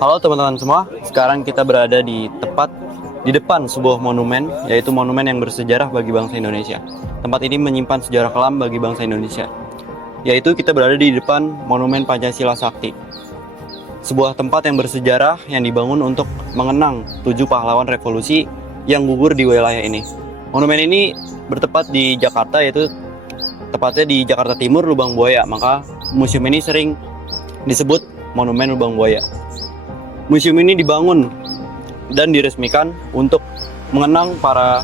Halo teman-teman semua, sekarang kita berada di depan sebuah monumen, yaitu monumen yang bersejarah bagi bangsa Indonesia. Tempat ini menyimpan sejarah kelam bagi bangsa Indonesia, yaitu kita berada di depan Monumen Pancasila Sakti. Sebuah tempat yang bersejarah yang dibangun untuk mengenang 7 pahlawan revolusi yang gugur di wilayah ini. Monumen ini bertepat di Jakarta, yaitu tepatnya di Jakarta Timur, Lubang Buaya. Maka museum ini sering disebut Monumen Lubang Buaya. Museum ini dibangun dan diresmikan untuk mengenang para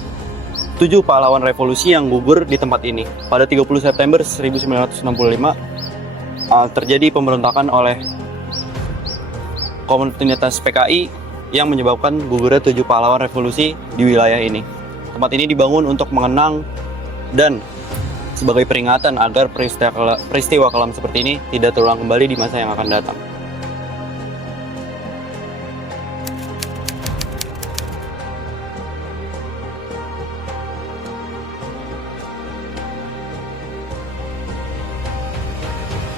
7 pahlawan revolusi yang gugur di tempat ini. Pada 30 September 1965 terjadi pemberontakan oleh komunitas PKI yang menyebabkan gugurnya 7 pahlawan revolusi di wilayah ini. Tempat ini dibangun untuk mengenang dan sebagai peringatan agar peristiwa kelam seperti ini tidak terulang kembali di masa yang akan datang.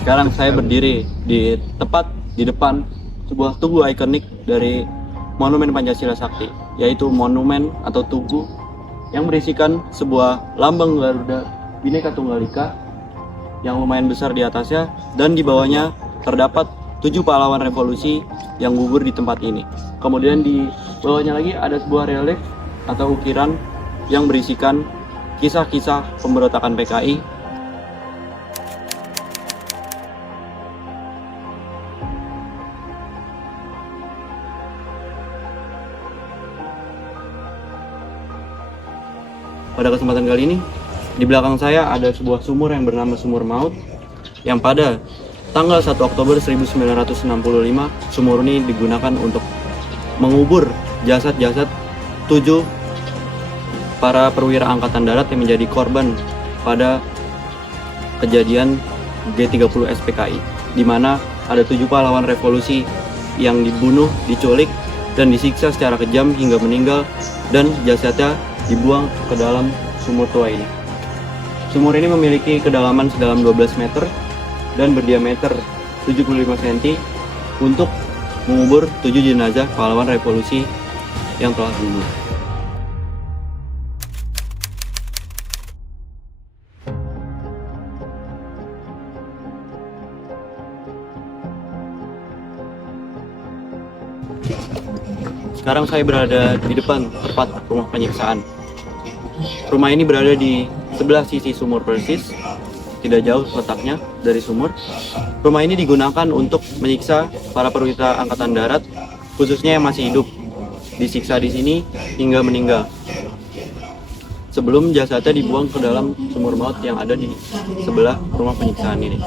Sekarang saya berdiri tepat di depan sebuah tugu ikonik dari Monumen Pancasila Sakti, yaitu monumen atau tugu yang berisikan sebuah lambang Garuda Bhinneka Tunggal Ika yang lumayan besar di atasnya, dan di bawahnya terdapat 7 pahlawan revolusi yang gugur di tempat ini. Kemudian di bawahnya lagi ada sebuah relief atau ukiran yang berisikan kisah-kisah pemberontakan PKI. Pada kesempatan kali ini, di belakang saya ada sebuah sumur yang bernama Sumur Maut, yang pada tanggal 1 Oktober 1965 sumur ini digunakan untuk mengubur jasad-jasad 7 para perwira angkatan darat yang menjadi korban pada kejadian G30 SPKI, di mana ada 7 pahlawan revolusi yang dibunuh, diculik, dan disiksa secara kejam hingga meninggal, dan jasadnya dibuang ke dalam sumur tua ini. Sumur ini memiliki kedalaman sedalam 12 meter dan berdiameter 75 cm untuk mengubur 7 jenazah pahlawan revolusi yang telah gugur. Sekarang saya berada di depan tempat rumah penyiksaan. Rumah ini berada di sebelah sisi sumur persis, tidak jauh letaknya dari sumur. Rumah ini digunakan untuk menyiksa para perwira angkatan darat, khususnya yang masih hidup, disiksa di sini hingga meninggal, sebelum jasadnya dibuang ke dalam sumur maut yang ada di sebelah rumah penyiksaan ini.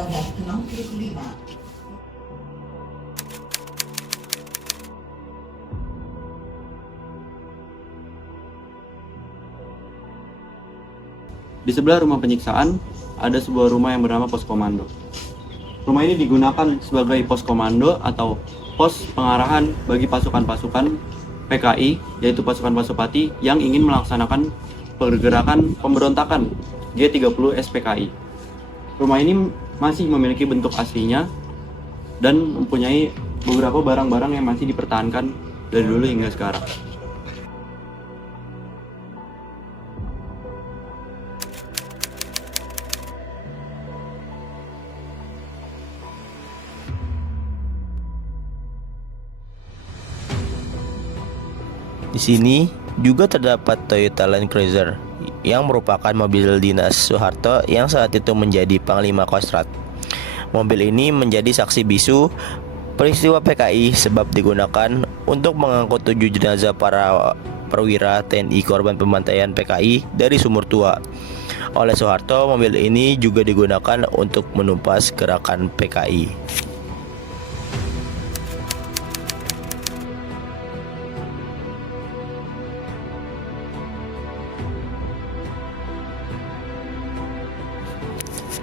Di sebelah rumah penyiksaan ada sebuah rumah yang bernama pos komando. Rumah ini digunakan sebagai pos komando atau pos pengarahan bagi pasukan-pasukan PKI, yaitu pasukan Pasopati yang ingin melaksanakan pergerakan pemberontakan G30 SPKI. Rumah ini masih memiliki bentuk aslinya dan mempunyai beberapa barang-barang yang masih dipertahankan dari dulu hingga sekarang. Di sini juga terdapat Toyota Land Cruiser yang merupakan mobil dinas Soeharto yang saat itu menjadi Panglima Kostrad. Mobil ini menjadi saksi bisu peristiwa PKI sebab digunakan untuk mengangkut 7 jenazah para perwira TNI korban pembantaian PKI dari Sumur Tua. Oleh Soeharto, mobil ini juga digunakan untuk menumpas gerakan PKI.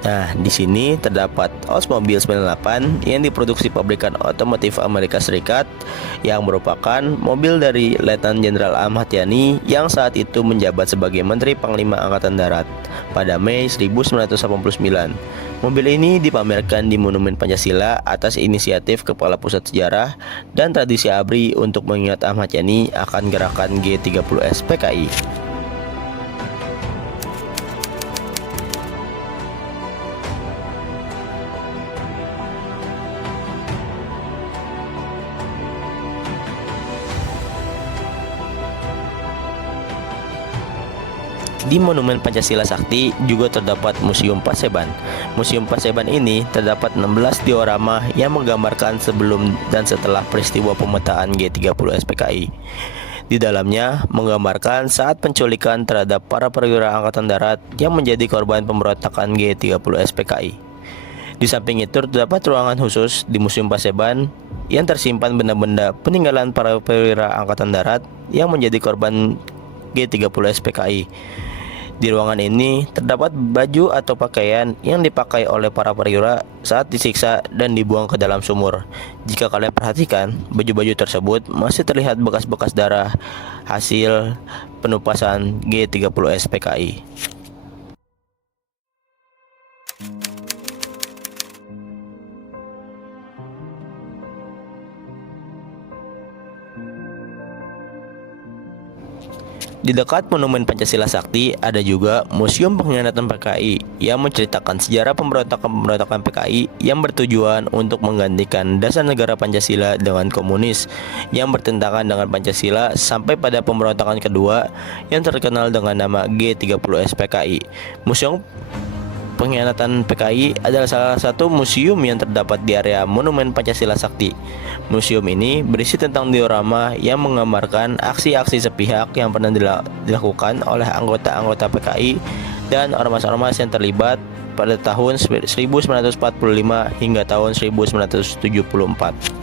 Nah, di sini terdapat Oldsmobile 98 yang diproduksi pabrikan otomotif Amerika Serikat yang merupakan mobil dari Letnan Jenderal Ahmad Yani yang saat itu menjabat sebagai Menteri Panglima Angkatan Darat pada Mei 1989. Mobil ini dipamerkan di Monumen Pancasila atas inisiatif Kepala Pusat Sejarah dan Tradisi ABRI untuk mengingat Ahmad Yani akan gerakan G30S PKI. Di Monumen Pancasila Sakti juga terdapat Museum Paseban. Museum Paseban ini terdapat 16 diorama yang menggambarkan sebelum dan setelah peristiwa pemetaan G30S PKI. Di dalamnya menggambarkan saat penculikan terhadap para perwira Angkatan Darat yang menjadi korban pemberontakan G30S PKI. Di samping itu terdapat ruangan khusus di Museum Paseban yang tersimpan benda-benda peninggalan para perwira Angkatan Darat yang menjadi korban G30S PKI. Di ruangan ini terdapat baju atau pakaian yang dipakai oleh para perwira saat disiksa dan dibuang ke dalam sumur. Jika kalian perhatikan, baju-baju tersebut masih terlihat bekas-bekas darah hasil penumpasan G30S PKI. Di dekat Monumen Pancasila Sakti ada juga Museum Pengkhianatan PKI yang menceritakan sejarah pemberontakan PKI yang bertujuan untuk menggantikan dasar negara Pancasila dengan komunis yang bertentangan dengan Pancasila sampai pada pemberontakan kedua yang terkenal dengan nama G30S PKI. Museum Pengkhianatan PKI adalah salah satu museum yang terdapat di area Monumen Pancasila Sakti. Museum ini berisi tentang diorama yang menggambarkan aksi-aksi sepihak yang pernah dilakukan oleh anggota-anggota PKI dan ormas-ormas yang terlibat pada tahun 1945 hingga tahun 1974.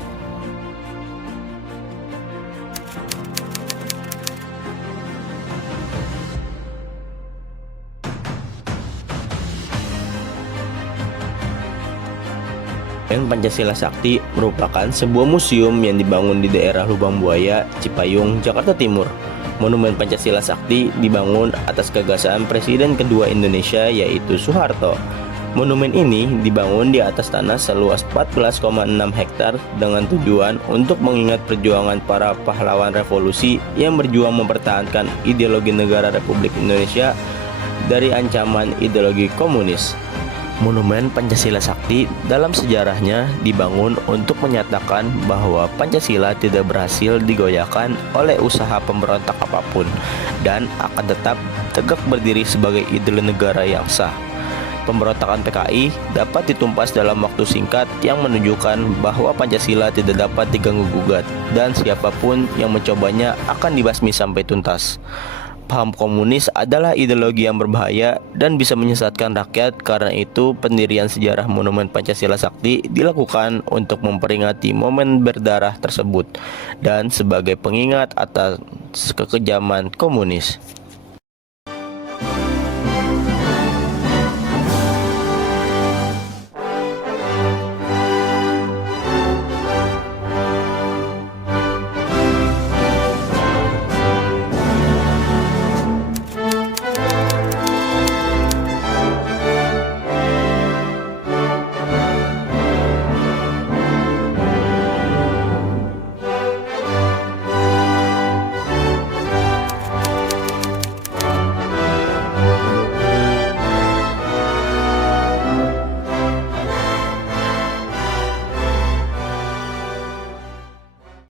Pancasila Sakti merupakan sebuah museum yang dibangun di daerah Lubang Buaya, Cipayung, Jakarta Timur. Monumen Pancasila Sakti dibangun atas gagasan Presiden kedua Indonesia yaitu Soeharto. Monumen ini dibangun di atas tanah seluas 14,6 hektar dengan tujuan untuk mengingat perjuangan para pahlawan revolusi yang berjuang mempertahankan ideologi negara Republik Indonesia dari ancaman ideologi komunis. Monumen Pancasila Sakti dalam sejarahnya dibangun untuk menyatakan bahwa Pancasila tidak berhasil digoyahkan oleh usaha pemberontak apapun dan akan tetap tegak berdiri sebagai ideologi negara yang sah. Pemberontakan PKI dapat ditumpas dalam waktu singkat yang menunjukkan bahwa Pancasila tidak dapat diganggu-gugat dan siapapun yang mencobanya akan dibasmi sampai tuntas. Paham komunis adalah ideologi yang berbahaya dan bisa menyesatkan rakyat. Karena itu, pendirian sejarah Monumen Pancasila Sakti dilakukan untuk memperingati momen berdarah tersebut dan sebagai pengingat atas kekejaman komunis.